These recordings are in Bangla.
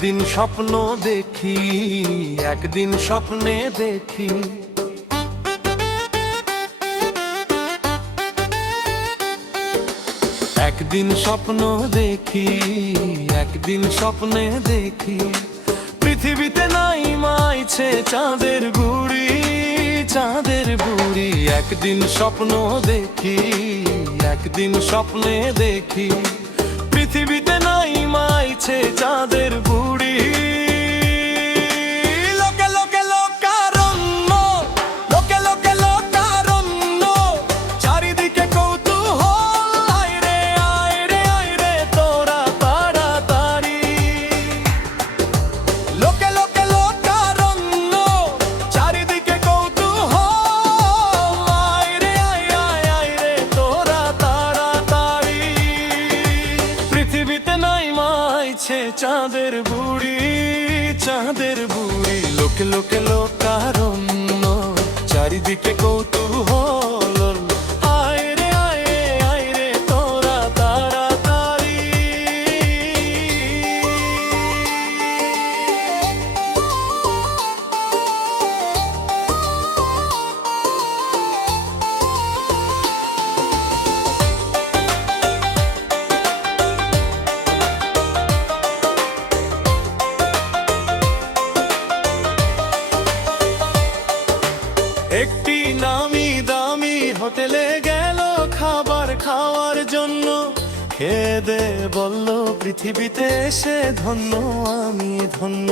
একদিন স্বপ্ন দেখি, একদিন স্বপ্নে দেখি, একদিন স্বপ্ন দেখি, একদিন স্বপ্নে দেখি, পৃথিবীতে নাই মাইছে চাঁদের বুড়ি, চাঁদের বুড়ি। একদিন স্বপ্ন দেখি, একদিন স্বপ্নে দেখি, পৃথিবীতে নাই মাইছে চাঁদের বুড়ি। লোকে লোকে লোকারণ্য, লোকে লোকে লোকারণ্য, চারিদিকে কৌতূহল, আয় রে আয় রে আয় রে তোরা তাড়াতাড়ি। লোকে লোকে লোকারণ্য, চারিদিকে কৌতূহল, আয় রে আয় আয় আয় রে তোরা তাড়াতাড়ি। পৃথিবীতে নাই মাইছে চাঁদের বুড়ি, চাঁদের বুড়ি। লোকে লোকে লোকারণ্য, চারিদিকে কৌতূহল, আয় রে আয় রে আয় রে তোরা তাড়াতাড়ি। একটি নামি দামি হোটেলে গেল খাবার খাওয়ার জন্য, খেয়ে দে বলল পৃথিবীতে এসে ধন্য আমি ধন্য।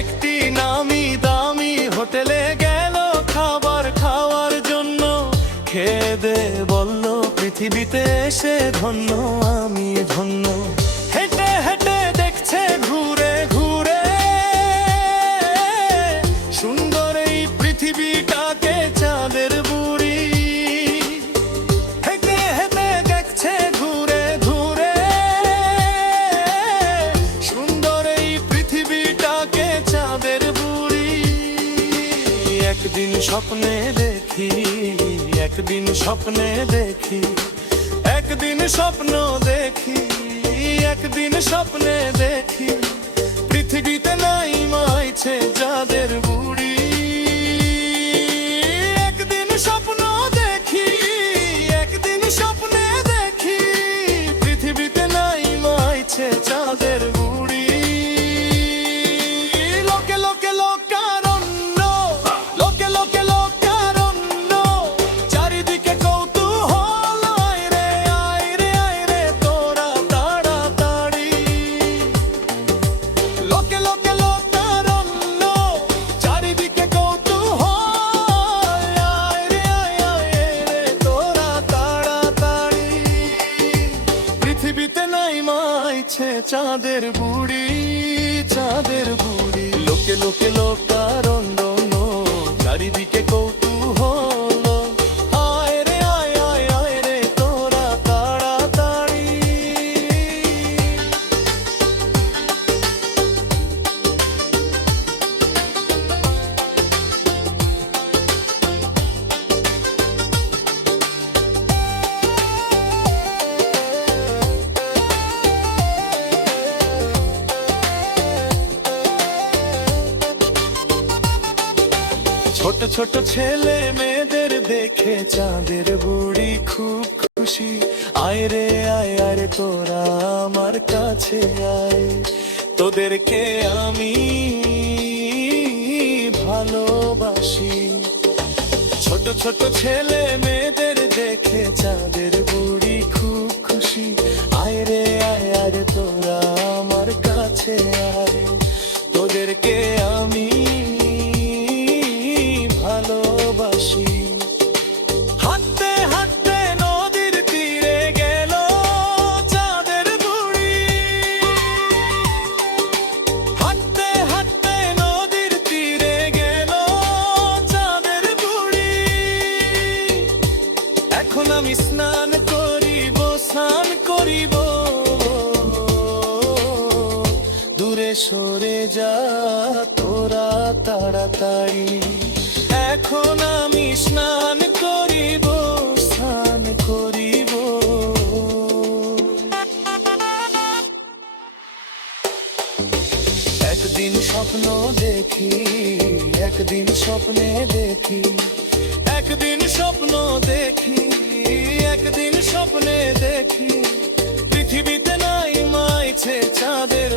একটি নামি দামি হোটেলে গেল খাবার খাওয়ার জন্য, খেয়ে দে বলল পৃথিবীতে এসে ধন্য আমি ধন্য। হেঁটে হেঁটে দেখছে ঘুরে ঘুরে সুন্দর এই পৃথিবীটাকে চাঁদের বুড়ি। হেঁটে হেঁটে দেখছে ঘুরে ঘুরে সুন্দর এই পৃথিবীটাকে চাঁদের বুড়ি। একদিন স্বপ্নে দেখি, একদিন স্বপ্নে দেখি, একদিন স্বপ্ন দেখি, একদিন স্বপ্নে দেখি, পৃথিবীতে নাই মাইছে চাঁদের বুড়ি। একদিন স্বপ্ন দেখি, একদিন স্বপ্নে দেখি, পৃথিবীতে নাই মাইছে চাঁদের বুড়ি। লোকে লোকে লোকারণ্য, লোকে লোকে লোকারণ্য, চারিদিকে কৌতূহল, আয় রে আয় রে আয় রে তোরা তাড়াতাড়ি। লোকে লোকে লোকারণ্য, চারিদিকে কৌতূহল, আয় রে আয় আয় রে তোরা তাড়াতাড়ি। পৃথিবীতে নাই মাইছে চাঁদের বুড়ি, চাঁদের বুড়ি। লোকে লোকে লোকারণ্য, চারিদিকে কৌতূহল, আয় রে আয় আয় আয় রে তোরা তাড়াতাড়ি। ছোট ছোট ছেলে মেয়েদের দেখে চাঁদের বুড়ি খুব খুশি। আয় রে আয় আয় রে তোরা আমার কাছে আয়, তোদেরকে আমি ভালোবাসি। ছোট ছোট ছেলে মেয়েদের দেখে চাঁদের বুড়ি খুব খুশি। আয় রে আয় আয় রে তোরা আমার কাছে আয়, তোদেরকে আমি ভালোবাসি। হাঁটতে হাঁটতে নদীর তীরে গেল চাঁদের বুড়ি। হাঁটতে হাঁটতে নদীর তীরে গেল চাঁদের বুড়ি। এখন আমি স্নান করিব, স্নান করিব, দূরে সরে যা তোরা তাড়াতাড়ি। এখন আমি স্নান করিব, স্নান করিব, স্বপ্ন দেখি, একদিন স্বপ্নে দেখি, একদিন স্বপ্ন দেখি, একদিন স্বপ্নে দেখি, পৃথিবীতে নাই মাইছে চাঁদের